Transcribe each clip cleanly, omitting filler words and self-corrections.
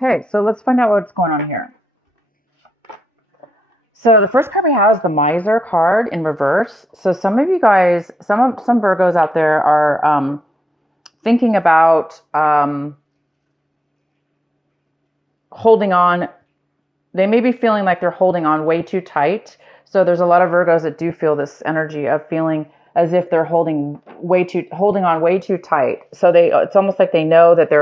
Okay, so let's find out what's going on here. So the first card we have is the Miser card in reverse. So some of you guys, some Virgos out there are thinking about holding on. They may be feeling like they're holding on way too tight. So there's a lot of Virgos that do feel this energy of feeling as if they're holding on way too tight. So it's almost like they know that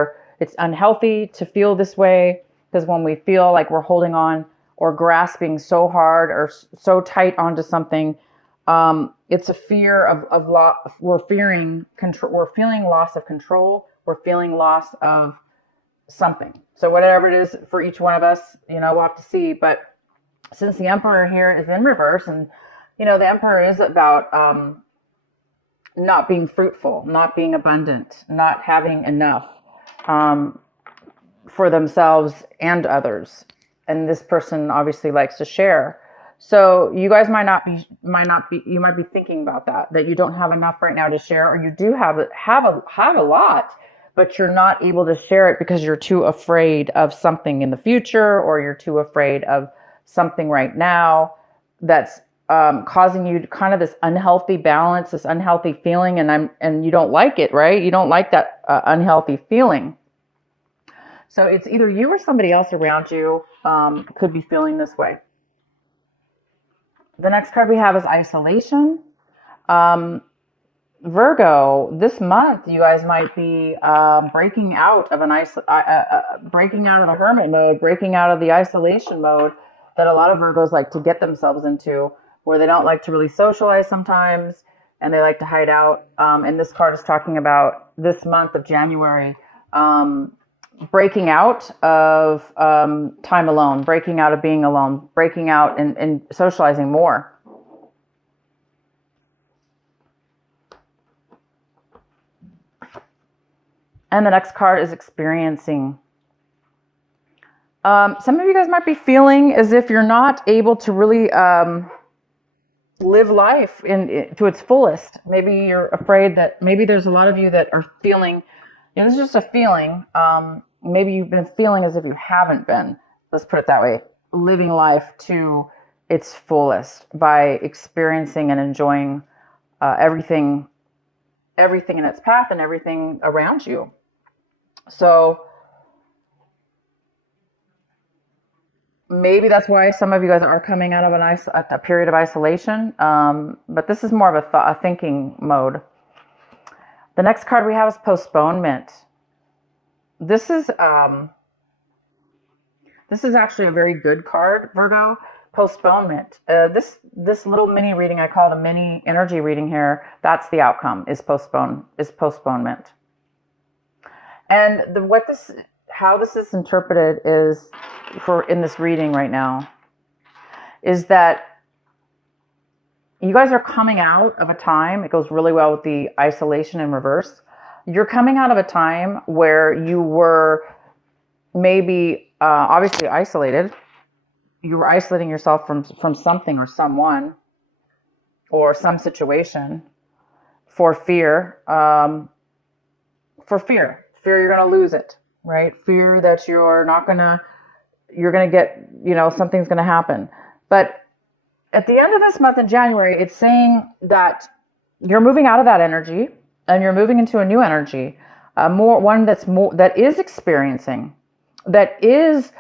it's unhealthy to feel this way, because when we feel like we're holding on or grasping so hard or so tight onto something, it's a fear of loss. We're fearing control. We're feeling loss of control. We're feeling loss of something. So whatever it is for each one of us, we'll have to see. But since the Emperor here is in reverse, and the Emperor is about not being fruitful, not being abundant, not having enough for themselves and others. And this person obviously likes to share. So you guys you might be thinking about that you don't have enough right now to share, or you do have a lot, but you're not able to share it because you're too afraid of something in the future, or you're too afraid of something right now that's causing you kind of this unhealthy balance, this unhealthy feeling, and you don't like it, right? You don't like that unhealthy feeling. So it's either you or somebody else around you could be feeling this way. The next card we have is isolation. Virgo, this month you guys might be breaking out of breaking out of the hermit mode, breaking out of the isolation mode that a lot of Virgos like to get themselves into, where they don't like to really socialize sometimes, and they like to hide out. And this card is talking about this month of January, breaking out of time alone, breaking out of being alone, breaking out and socializing more. And the next card is experiencing. Some of you guys might be feeling as if you're not able to really live life to its fullest. Maybe you're afraid that maybe there's a lot of you that are feeling, this is just a feeling. Maybe you've been feeling as if you haven't been, let's put it that way, living life to its fullest by experiencing and enjoying everything in its path and everything around you. So maybe that's why some of you guys are coming out of a period of isolation. But this is more of a thinking mode. The next card we have is postponement. This is actually a very good card, Virgo. Postponement. This little mini reading, I call it a mini energy reading here. That's the outcome, is postponement. And how this is interpreted is, in this reading right now, is that you guys are coming out of a time. It goes really well with the isolation in reverse. You're coming out of a time where you were maybe obviously isolated. You were isolating yourself from something or someone or some situation for fear. Fear you're going to lose it, right? Fear that you're going to get, something's going to happen. But at the end of this month in January, it's saying that you're moving out of that energy and you're moving into a new energy, that is experiencing, that is,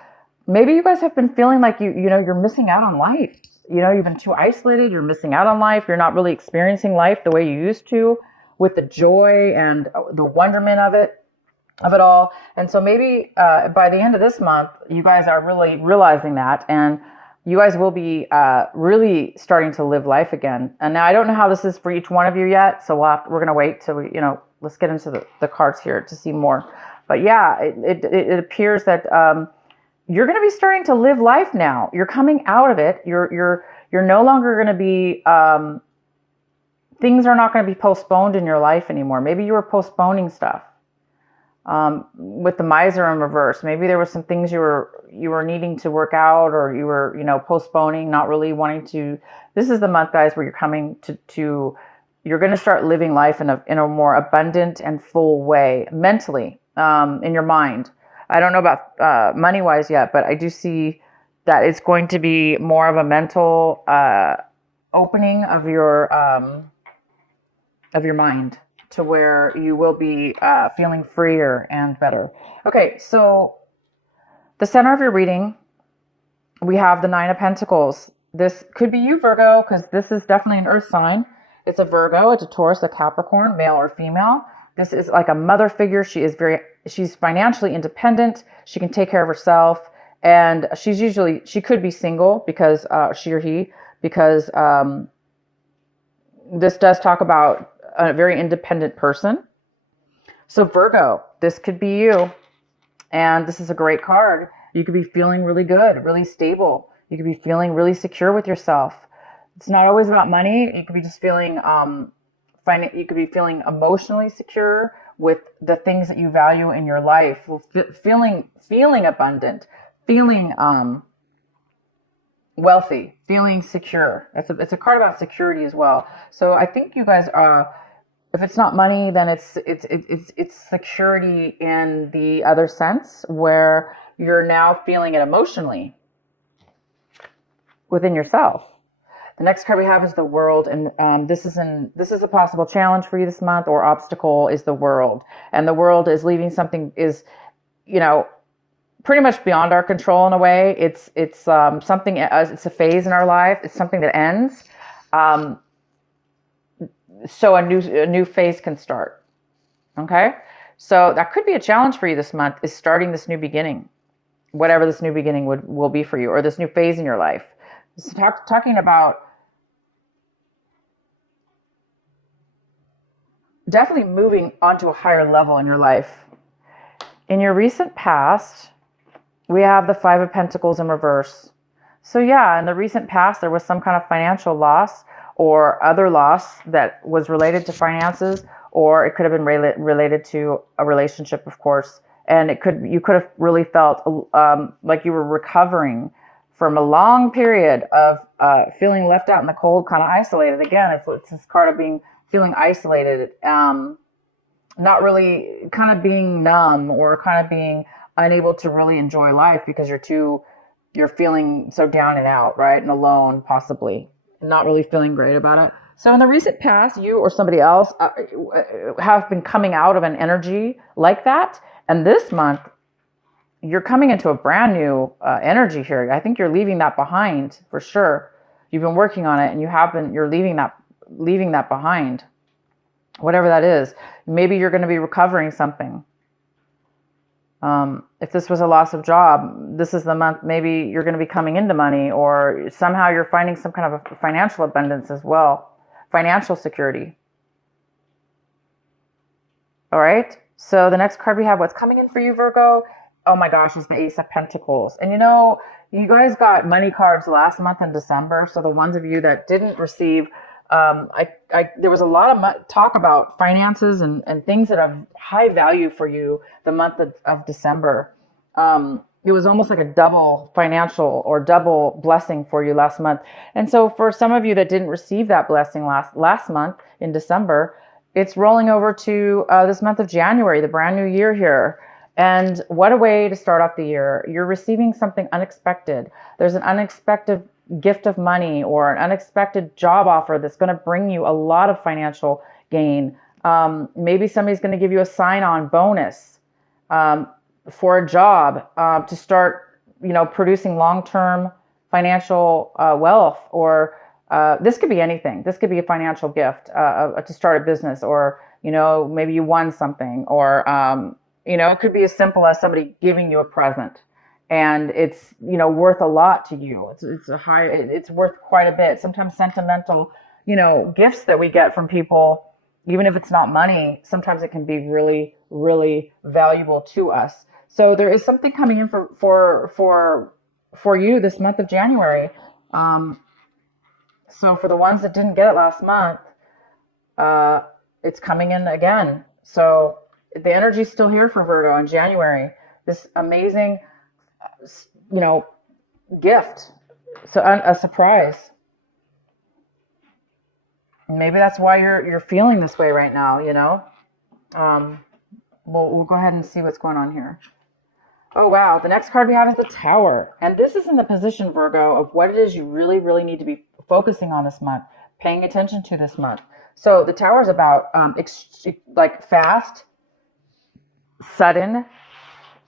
maybe you guys have been feeling like you're missing out on life. You've been too isolated. You're missing out on life. You're not really experiencing life the way you used to, with the joy and the wonderment of it all. And so maybe by the end of this month, you guys are really realizing that, and you guys will be really starting to live life again. And now I don't know how this is for each one of you yet, so we're going to wait till let's get into the cards here to see more. But yeah, it appears that you're going to be starting to live life now. You're coming out of it. You're no longer going to be things are not going to be postponed in your life anymore. Maybe you were postponing stuff. With the Miser in reverse, maybe there were some things you were needing to work out, or you were postponing, not really wanting to. This is the month, guys, where you're coming to you're going to start living life in a more abundant and full way, mentally, in your mind. I don't know about money-wise yet, but I do see that it's going to be more of a mental opening of your mind to where you will be feeling freer and better. Okay, so the center of your reading, we have the Nine of Pentacles. This could be you, Virgo, because this is definitely an earth sign. It's a Virgo, it's a Taurus, a Capricorn, male or female. This is like a mother figure. She's financially independent. She can take care of herself. And she could be single because she or he, because this does talk about a very independent person. So Virgo, this could be you. And this is a great card. You could be feeling really good, really stable. You could be feeling really secure with yourself. It's not always about money. You could be just feeling, you could be feeling emotionally secure with the things that you value in your life. Feeling abundant, feeling wealthy, feeling secure. It's a card about security as well. So I think you guys are. If it's not money, then it's security in the other sense, where you're now feeling it emotionally within yourself. The next card we have is the World, and this is a possible challenge for you this month, or obstacle is the World, and the World is leaving something pretty much beyond our control in a way. It's something. It's a phase in our life. It's something that ends. So a new phase can start. Okay, so that could be a challenge for you this month, is starting this new beginning, whatever this new beginning will be for you, or this new phase in your life. So talking about definitely moving onto a higher level in your life. In your recent past, we have the Five of Pentacles in reverse. So yeah, in the recent past, there was some kind of financial loss or other loss that was related to finances, or it could have been related to a relationship, of course. And you could have really felt like you were recovering from a long period of feeling left out in the cold, kind of isolated. Again, it's this card of feeling isolated, not really, kind of being numb, or kind of being unable to really enjoy life because you're feeling so down and out, right? And alone, possibly. Not really feeling great about it. So in the recent past, you or somebody else have been coming out of an energy like that. And this month, you're coming into a brand new energy here. I think you're leaving that behind for sure. You've been working on it, and you're leaving that behind. Whatever that is. Maybe you're going to be recovering something. If this was a loss of job, this is the month maybe you're going to be coming into money, or somehow you're finding some kind of a financial abundance as well. Financial security. All right. So the next card we have, what's coming in for you, Virgo? Oh my gosh, is the Ace of Pentacles. And you guys got money cards last month in December. So the ones of you that didn't receive, there was a lot of talk about finances and things that have high value for you the month of December. It was almost like a double financial or double blessing for you last month. And so for some of you that didn't receive that blessing last month in December, it's rolling over to this month of January, the brand new year here. And what a way to start off the year. You're receiving something unexpected. There's an unexpected gift of money or an unexpected job offer that's going to bring you a lot of financial gain. Maybe somebody's going to give you a sign-on bonus for a job to start, producing long-term financial wealth. Or this could be anything. This could be a financial gift to start a business, or maybe you won something, or it could be as simple as somebody giving you a present. And it's, worth a lot to you. It's worth quite a bit. Sometimes sentimental, gifts that we get from people, even if it's not money, sometimes it can be really, really valuable to us. So there is something coming in for you this month of January. So for the ones that didn't get it last month, it's coming in again. So the energy is still here for Virgo in January. This amazing, gift. So a surprise. Maybe that's why you're feeling this way right now. We'll go ahead and see what's going on here. Oh, wow. The next card we have is the Tower. And this is in the position, Virgo, of what it is you really, really need to be focusing on this month, paying attention to this month. So the Tower is about like fast, sudden,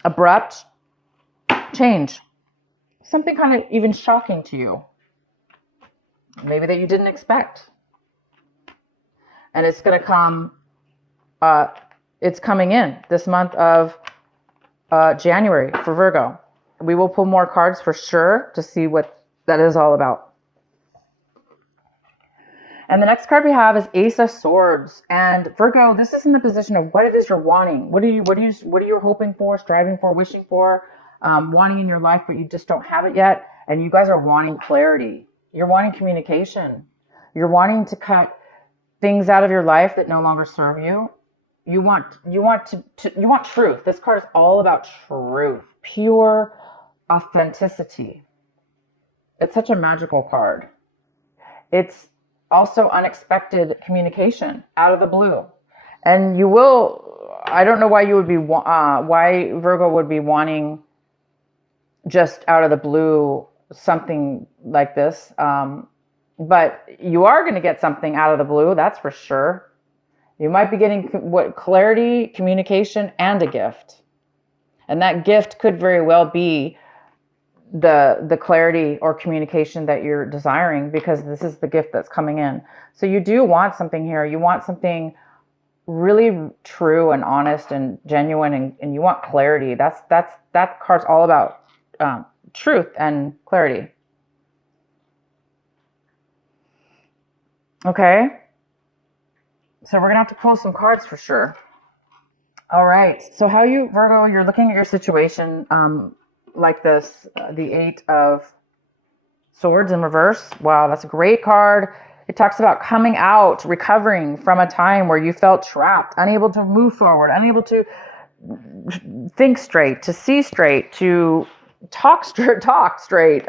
abrupt change. Something kind of even shocking to you. Maybe that you didn't expect. And it's going to come, it's coming in this month of January for Virgo. We will pull more cards for sure to see what that is all about. And the next card we have is Ace of Swords. And Virgo, this is in the position of what it is you're wanting. What are you hoping for, striving for, wishing for, wanting in your life, but you just don't have it yet. And you guys are wanting clarity. You're wanting communication. You're wanting to cut things out of your life that no longer serve you. You want truth. This card is all about truth, pure authenticity. It's such a magical card. It's also unexpected communication out of the blue. And I don't know why why Virgo would be wanting just out of the blue something like this. But you are going to get something out of the blue, that's for sure. You might be getting clarity, communication, and a gift. And that gift could very well be the clarity or communication that you're desiring, because this is the gift that's coming in. So you do want something here. You want something really true and honest and genuine, and you want clarity. That card's all about truth and clarity. Okay. So we're going to have to pull some cards for sure. All right. So Virgo, you're looking at your situation like this, the Eight of Swords in reverse. Wow, that's a great card. It talks about coming out, recovering from a time where you felt trapped, unable to move forward, unable to think straight, to see straight, to talk straight.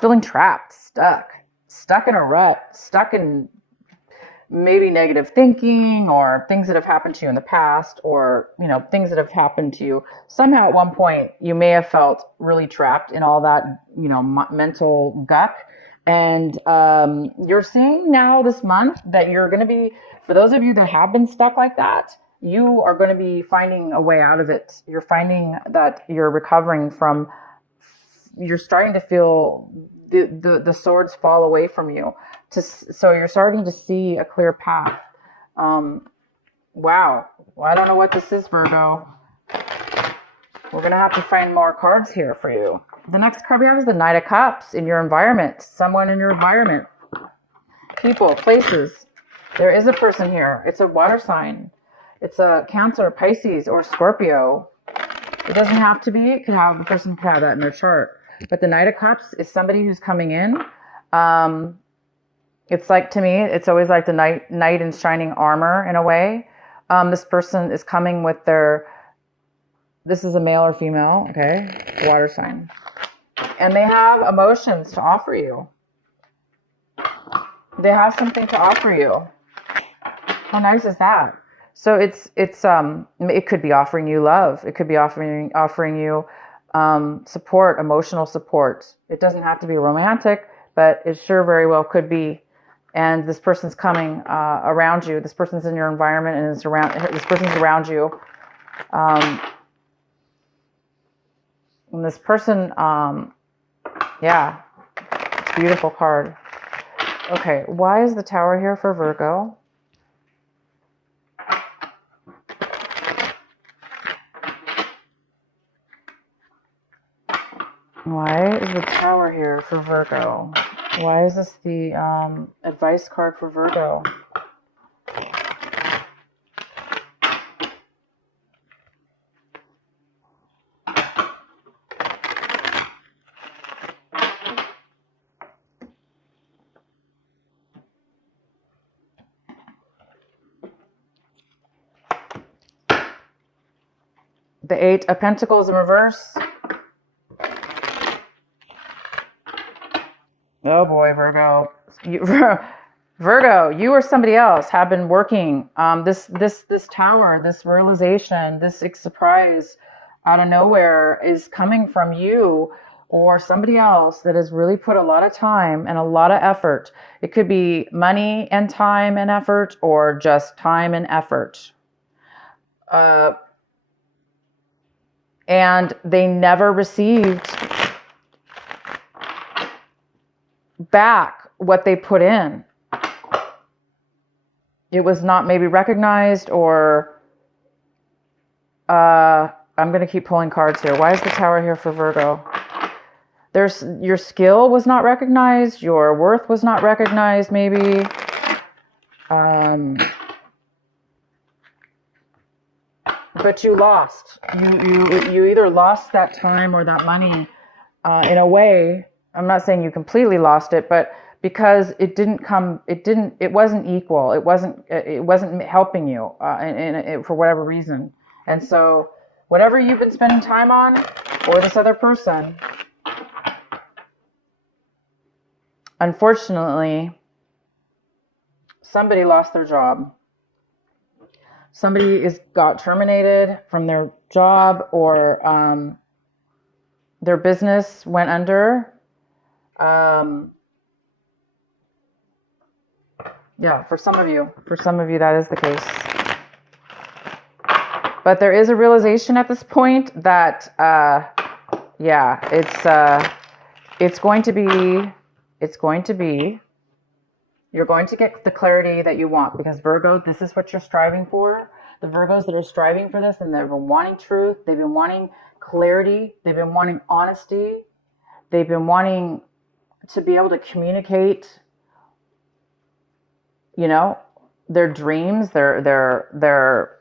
Feeling trapped, stuck in a rut, stuck in maybe negative thinking, or things that have happened to you in the past, or things that have happened to you somehow at one point. You may have felt really trapped in all that mental guck, and you're seeing now this month that you're going to be, for those of you that have been stuck like that, you are going to be finding a way out of it. You're finding that you're recovering from, you're starting to feel the swords fall away from you. So you're starting to see a clear path. Wow. Well, I don't know what this is, Virgo. We're going to have to find more cards here for you. The next card we have is the Knight of Cups. In your environment, someone in your environment, people, places. There is a person here. It's a water sign. It's a Cancer, Pisces, or Scorpio. It doesn't have to be. The person could have that in their chart. But the Knight of Cups is somebody who's coming in. It's like, to me, it's always like the knight in shining armor in a way. This person is coming with this is a male or female, okay? Water sign. And they have emotions to offer you. They have something to offer you. How nice is that? So it could be offering you love. It could be offering you support, emotional support. It doesn't have to be romantic, but it sure very well could be. And this person's coming around you. This person's in your environment, and this person's around you. And this person, beautiful card. Okay, why is the Tower here for Virgo? Why is the Tower here for Virgo? Why is this the advice card for Virgo? The Eight of Pentacles in reverse. Oh boy, Virgo. Virgo, you or somebody else have been working this Tower, this realization, this surprise, out of nowhere is coming from you or somebody else that has really put a lot of time and a lot of effort. It could be money and time and effort, or just time and effort. And they never received back what they put in. It was not maybe recognized, or I'm going to keep pulling cards here. Why is the Tower here for Virgo? Your skill was not recognized. Your worth was not recognized, maybe. But you lost. You either lost that time or that money in a way. I'm not saying you completely lost it, but because it wasn't equal. It wasn't helping you for whatever reason. And so whatever you've been spending time on, or this other person, unfortunately, somebody lost their job. Somebody got terminated from their job, or their business went under. Yeah, for some of you that is the case. But there is a realization at this point that, it's going to be, you're going to get the clarity that you want, because Virgo, this is what you're striving for. The Virgos that are striving for this, and they've been wanting truth, they've been wanting clarity, they've been wanting honesty, they've been wanting to be able to communicate, their dreams, their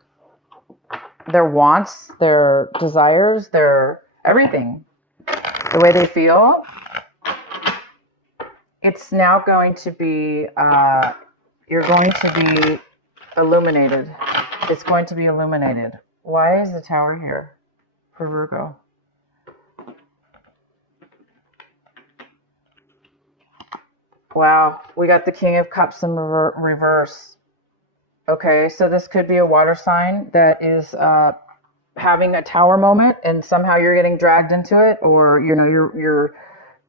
wants, their desires, their everything, the way they feel. It's now going to be, you're going to be illuminated. It's going to be illuminated. Why is the Tower here for Virgo? Wow, we got the King of Cups in reverse. Okay, so this could be a water sign that is having a tower moment, and somehow you're getting dragged into it, or you're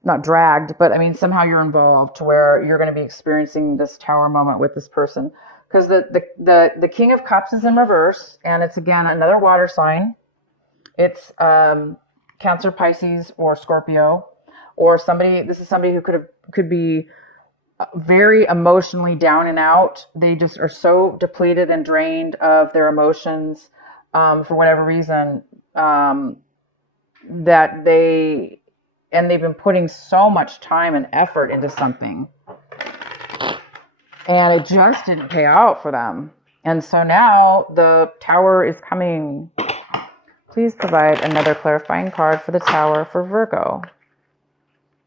not dragged, but I mean somehow you're involved to where you're going to be experiencing this tower moment with this person, because the King of Cups is in reverse, and it's again another water sign. It's Cancer, Pisces, or Scorpio, or somebody. This is somebody who could be very emotionally down and out. They just are so depleted and drained of their emotions for whatever reason, that they've been putting so much time and effort into something, and it just didn't pay out for them. And so now the Tower is coming. Please provide another clarifying card for the Tower for Virgo.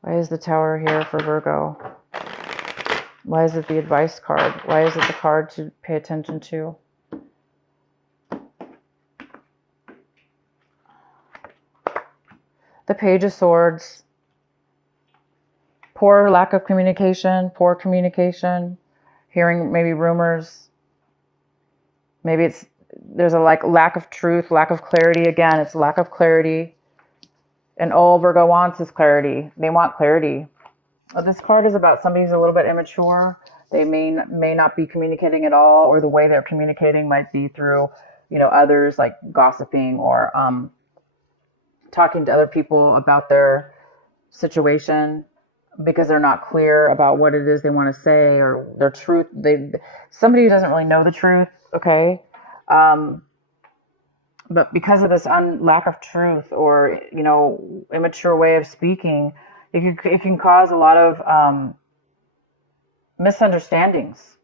Why is the Tower here for Virgo? Why is it the advice card? Why is it the card to pay attention to? The Page of Swords. Poor lack of communication, hearing maybe rumors. Maybe there's a lack of truth, lack of clarity. Again, it's lack of clarity. And all Virgo wants is clarity. They want clarity. This card is about somebody who's a little bit immature. They may not be communicating at all, or the way they're communicating might be through, others, like gossiping, or talking to other people about their situation, because they're not clear about what it is they want to say, or their truth. Somebody who doesn't really know the truth, okay? But because of this lack of truth, or, immature way of speaking, it can cause a lot of misunderstandings,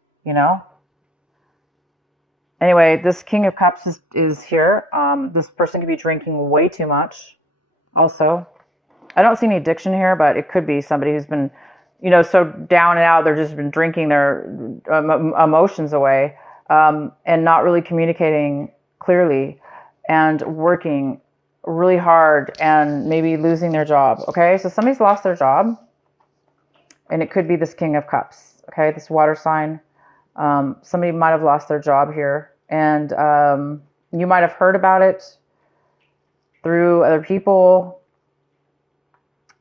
Anyway, this King of Cups is here. This person could be drinking way too much also. I don't see any addiction here, but it could be somebody who's been, so down and out, they've just been drinking their emotions away, and not really communicating clearly, and working really hard, and maybe losing their job. Okay, so somebody's lost their job, and it could be this King of Cups. Okay, this water sign. Somebody might have lost their job here, and you might have heard about it. through other people.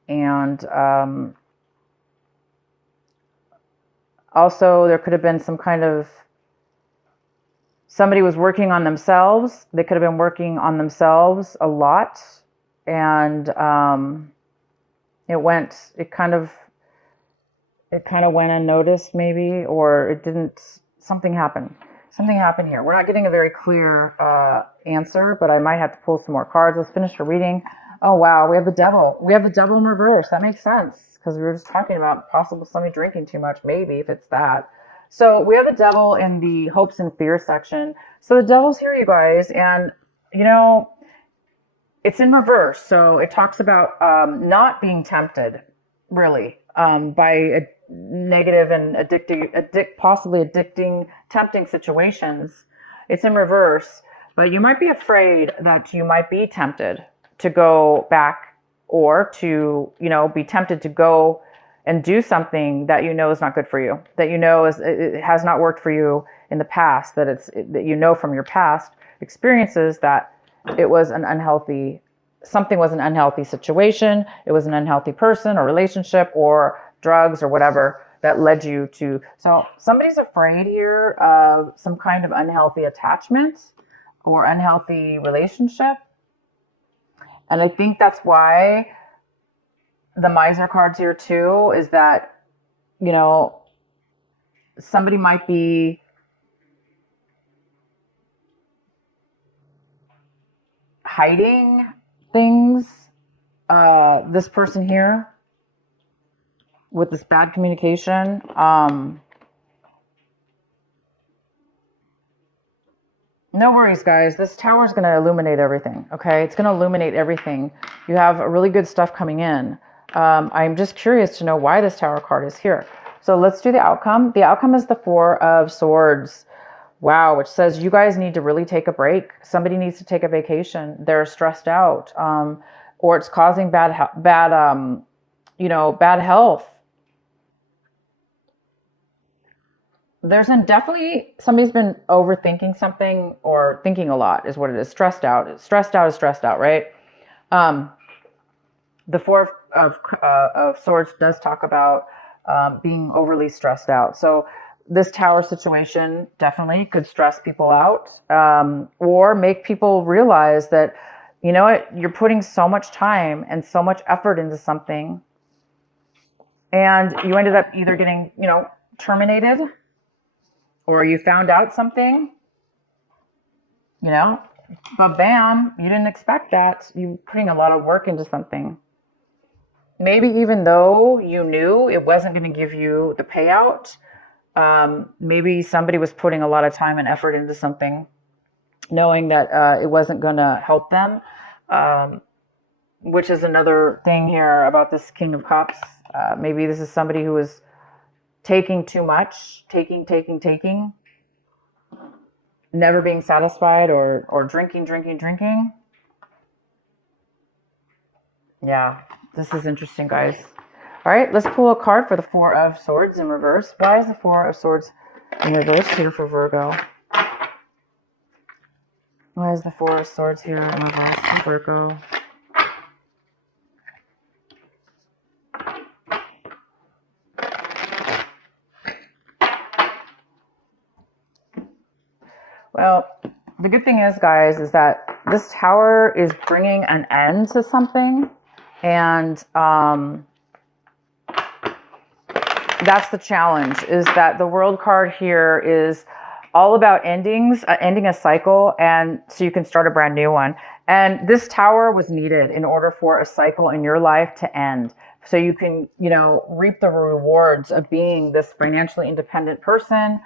And also there could have been some kind of, somebody was working on themselves. They could have been working on themselves a lot. And it kind of went unnoticed maybe, or it didn't, something happened here. We're not getting a very clear answer, but I might have to pull some more cards. Let's finish the reading. Oh wow, we have the devil in reverse. That makes sense, because we were just talking about possible somebody drinking too much, maybe, if it's that. So we have the devil in the hopes and fears section. So the devil's here, you guys, and it's in reverse. So it talks about not being tempted, really, by a negative and possibly addicting, tempting situations. It's in reverse, but you might be afraid that you might be tempted to go back, or to, be tempted to go and do something that is not good for you, that it has not worked for you in the past, that from your past experiences that it was something was an unhealthy situation, it was an unhealthy person or relationship or drugs or whatever that led you to. So somebody's afraid here of some kind of unhealthy attachment or unhealthy relationship. And I think that's why the miser card's here too, is that, somebody might be hiding things. This person here with this bad communication. No worries, guys. This tower is going to illuminate everything. Okay. It's going to illuminate everything. You have really good stuff coming in. I'm just curious to know why this tower card is here. So let's do the outcome. The outcome is the Four of Swords. Wow. Which says you guys need to really take a break. Somebody needs to take a vacation. They're stressed out. Or it's causing bad health. There's definitely, somebody's been overthinking something, or thinking a lot is what it is. Stressed out is stressed out, right? The Four of Swords does talk about being overly stressed out. So this tower situation definitely could stress people out, or make people realize that, you're putting so much time and so much effort into something, and you ended up either getting, terminated, or you found out something, but bam, you didn't expect that. You're putting a lot of work into something. Maybe even though you knew it wasn't going to give you the payout, maybe somebody was putting a lot of time and effort into something, knowing that it wasn't going to help them, which is another thing here about this King of Cups. Maybe this is somebody who is taking too much, taking, never being satisfied, or drinking. Yeah, this is interesting, guys. All right, let's pull a card for the Four of Swords in reverse. Why is the Four of Swords in reverse here for Virgo? Why is the Four of Swords here in reverse for Virgo? Well, the good thing is, guys, is that this tower is bringing an end to something. And that's the challenge, is that the World card here is all about endings, ending a cycle, and so you can start a brand new one. And this tower was needed in order for a cycle in your life to end. So you can, reap the rewards of being this financially independent person,